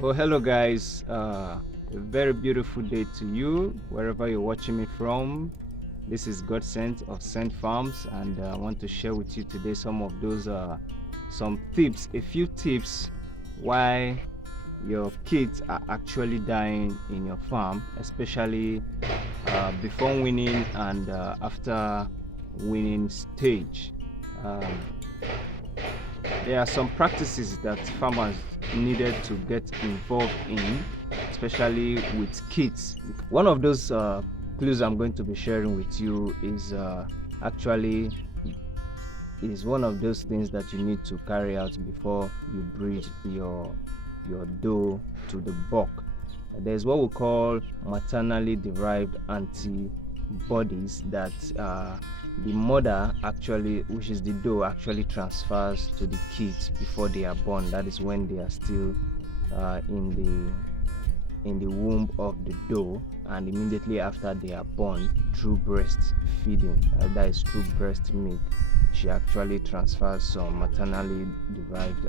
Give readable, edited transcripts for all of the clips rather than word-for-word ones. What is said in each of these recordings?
Oh, hello guys. A very beautiful day to you, wherever you're watching me from. This is Godsent of Scentfarms, and I want to share with you today some of those some tips, a few tips why your kids are actually dying in your farm, especially before weaning and after weaning stage. Um, there are some practices that farmers needed to get involved in, especially with kids. One of those clues I'm going to be sharing with you is actually is one of those things that you need to carry out before you breed your doe to the buck. There's what we call maternally derived antibodies that the mother actually, which is the doe, actually transfers to the kids before they are born. That is when they are still in the womb of the doe, and immediately after they are born through breastfeeding, that is through breast milk, she actually transfers some maternally derived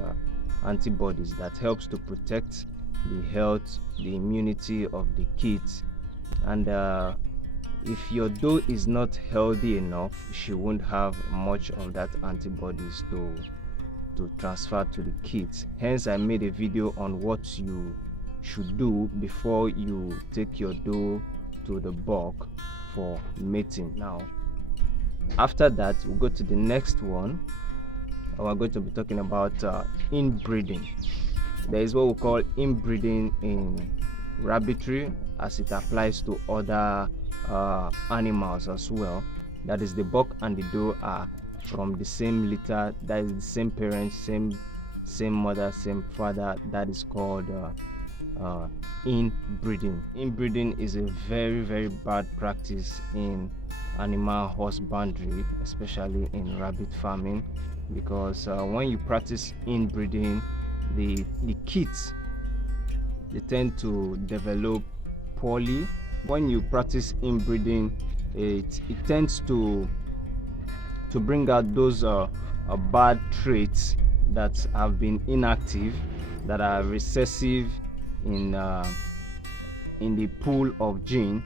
antibodies that helps to protect the health, the immunity of the kids. And if your doe is not healthy enough, she won't have much of that antibodies to transfer to the kids. Hence, I made a video on what you should do before you take your doe to the buck for mating. Now, after that, we'll go to the next one. We're going to be talking about inbreeding. There is what we call inbreeding in rabbitry, as it applies to other animals as well. That is, the buck and the doe are from the same litter, that is the same parents, same mother, same father. That is called inbreeding. Inbreeding is a very bad practice in animal husbandry, especially in rabbit farming, because when you practice inbreeding, the kids, they tend to develop poorly. When you practice inbreeding, it tends to bring out those bad traits that have been inactive, that are recessive in the pool of gene,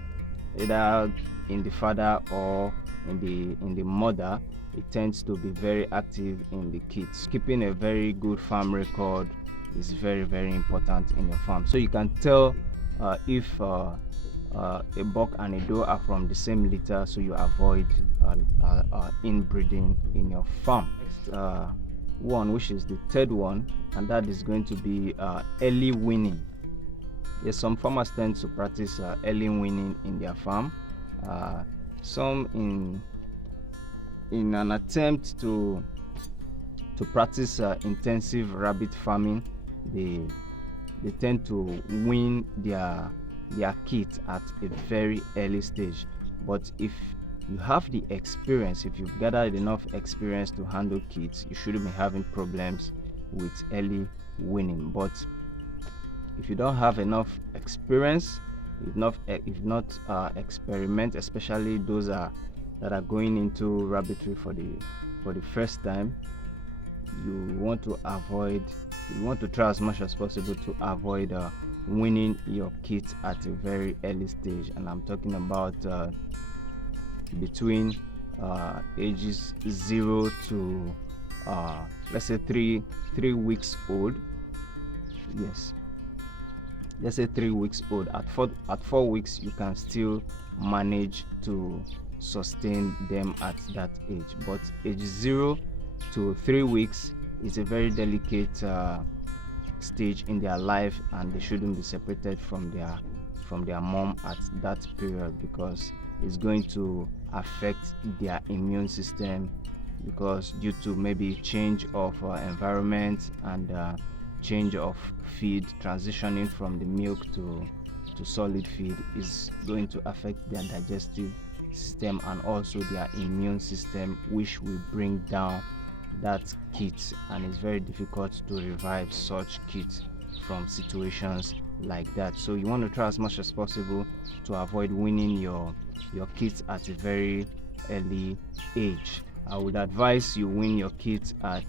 either in the father or in the mother. It tends to be very active in the kids. Keeping a very good farm record is very important in your farm, so you can tell if a buck and a doe are from the same litter, so you avoid inbreeding in your farm. Next one, which is the third one, and that is going to be early weaning. Yes, some farmers tend to practice early weaning in their farm. Some in an attempt to practice intensive rabbit farming, they tend to wean their kids at a very early stage. But if you have the experience, if you've gathered enough experience to handle kids, you shouldn't be having problems with early weaning. But if you don't have enough experience, if not experiment, especially those that are going into rabbitry for the first time, you want to try as much as possible to avoid weaning your kids at a very early stage. And I'm talking about between ages 0 to let's say 3 weeks old. Yes, let's say 3 weeks old. At 4 weeks, you can still manage to sustain them at that age, but age 0 to 3 weeks is a very delicate stage in their life, and they shouldn't be separated from their mom at that period, because it's going to affect their immune system, because due to maybe change of environment and change of feed, transitioning from the milk to solid feed is going to affect their digestive system and also their immune system, which will bring down that kit, and it's very difficult to revive such kits from situations like that. So you want to try as much as possible to avoid weaning your kids at a very early age. I would advise you wean your kids at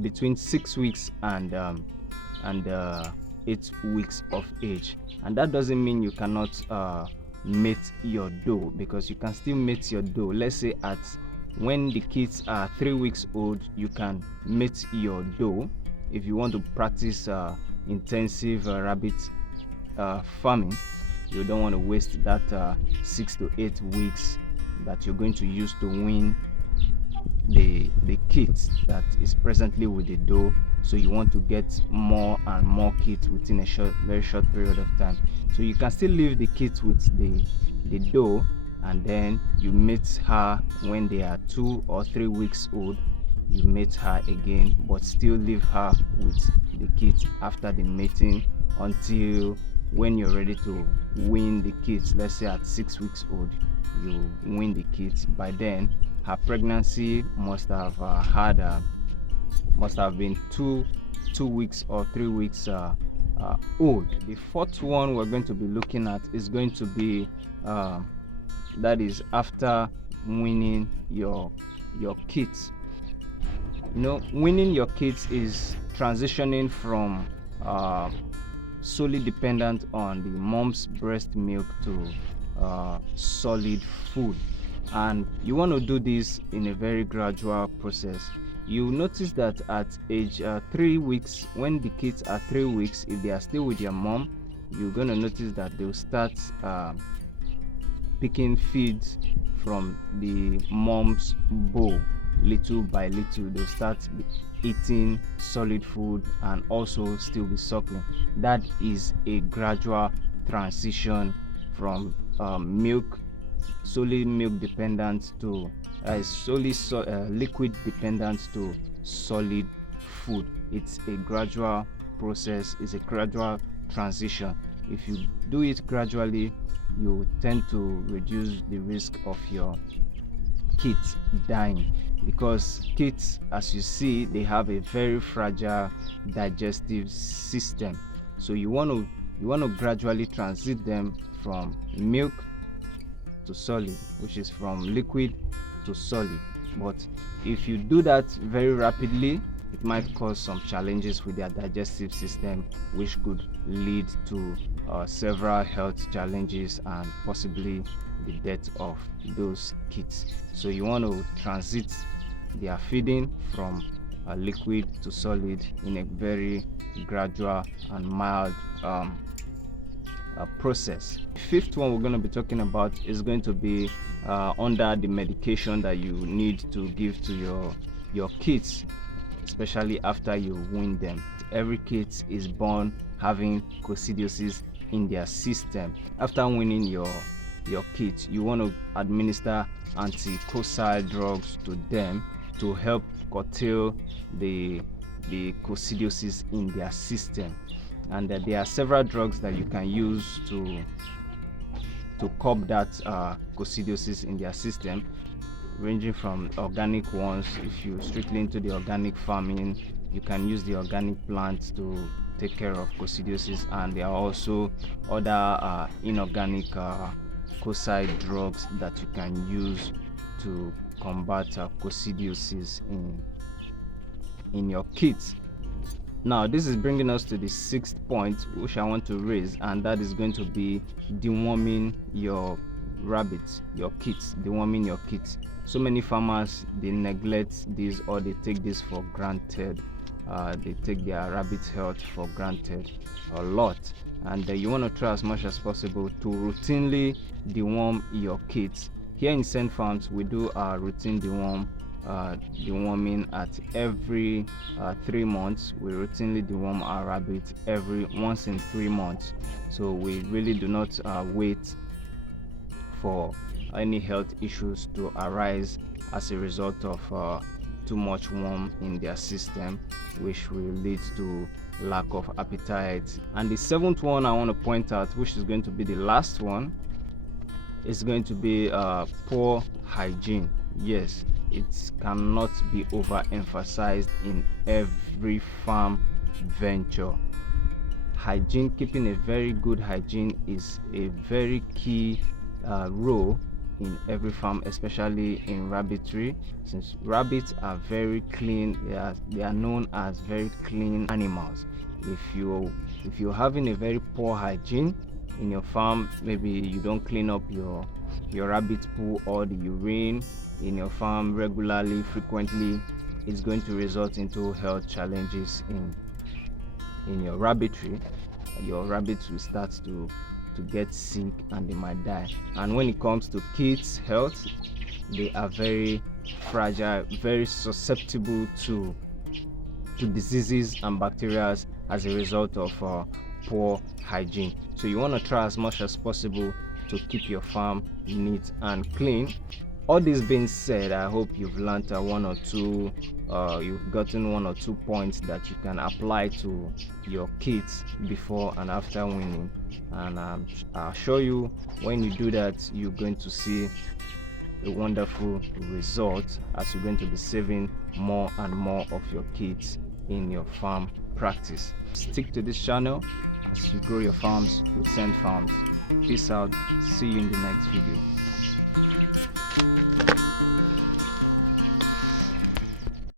between 6 weeks and 8 weeks of age. And that doesn't mean you cannot mate your doe, because you can still mate your doe. Let's say at when the kids are 3 weeks old, you can mate your doe if you want to practice intensive rabbit farming. You don't want to waste that 6 to 8 weeks that you're going to use to wean the kids that is presently with the doe. So you want to get more and more kids within a very short period of time. So you can still leave the kids with the doe, and then you mate her when they are 2 or 3 weeks old. You mate her again, but still leave her with the kids after the mating until when you're ready to wean the kids. Let's say at 6 weeks old, you wean the kids. By then, her pregnancy must have been two weeks or 3 weeks old. The fourth one we're going to be looking at is going to be that is after weaning your kids. Weaning your kids is transitioning from solely dependent on the mom's breast milk to solid food, and you want to do this in a very gradual process. You notice that at age 3 weeks, when the kids are 3 weeks, if they are still with your mom, you're going to notice that they'll start picking feeds from the mom's bowl. Little by little, they'll start eating solid food and also still be suckling. That is a gradual transition from solely milk dependent to liquid dependent to solid food. It's a gradual process, it's a gradual transition. If you do it gradually, you tend to reduce the risk of your kids dying, because kids, as you see, they have a very fragile digestive system. So you want to gradually transit them from milk to solid, which is from liquid to solid. But if you do that very rapidly, it might cause some challenges with their digestive system, which could lead to several health challenges and possibly the death of those kids. So you want to transit their feeding from liquid to solid in a very gradual and mild process. The fifth one we're going to be talking about is going to be under the medication that you need to give to your kids, especially after you wean them. Every kid is born having coccidiosis in their system. After weaning your kids, you want to administer anti-cocci drugs to them to help curtail the coccidiosis in their system. And there are several drugs that you can use to curb that coccidiosis in their system, ranging from organic ones. If you're strictly into the organic farming, you can use the organic plants to take care of coccidiosis, and there are also other inorganic cocci drugs that you can use to combat coccidiosis in your kids. Now, this is bringing us to the sixth point which I want to raise, and that is going to be deworming your rabbits, your kids, deworming your kids. So many farmers, they neglect this, or they take this for granted. They take their rabbit health for granted a lot, and you want to try as much as possible to routinely deworm your kids. Here in Scentfarms, we do our routine deworming at every 3 months. We routinely deworm our rabbits once in 3 months. So we really do not wait for any health issues to arise as a result of too much worm in their system, which will lead to lack of appetite. And the seventh one I want to point out, which is going to be the last one, is going to be poor hygiene. Yes, it cannot be overemphasized in every farm venture. Hygiene, keeping a very good hygiene, is a very key role in every farm, especially in rabbitry, since rabbits are very clean. They are known as very clean animals. if you're having a very poor hygiene in your farm, maybe you don't clean up your rabbit poo or the urine in your farm regularly, frequently, it's going to result into health challenges in your rabbitry. Your rabbits will start to get sick and they might die. And when it comes to kids' health, they are very fragile, very susceptible to diseases and bacteria as a result of poor hygiene. So you want to try as much as possible to keep your farm neat and clean. All this being said, I hope you've learned one or two, you've gotten one or two points that you can apply to your kids before and after weaning. And I'll assure you, when you do that, you're going to see a wonderful result, as you're going to be saving more and more of your kids in your farm practice. Stick to this channel as you grow your farms with Scent Farms. Peace out. See you in the next video.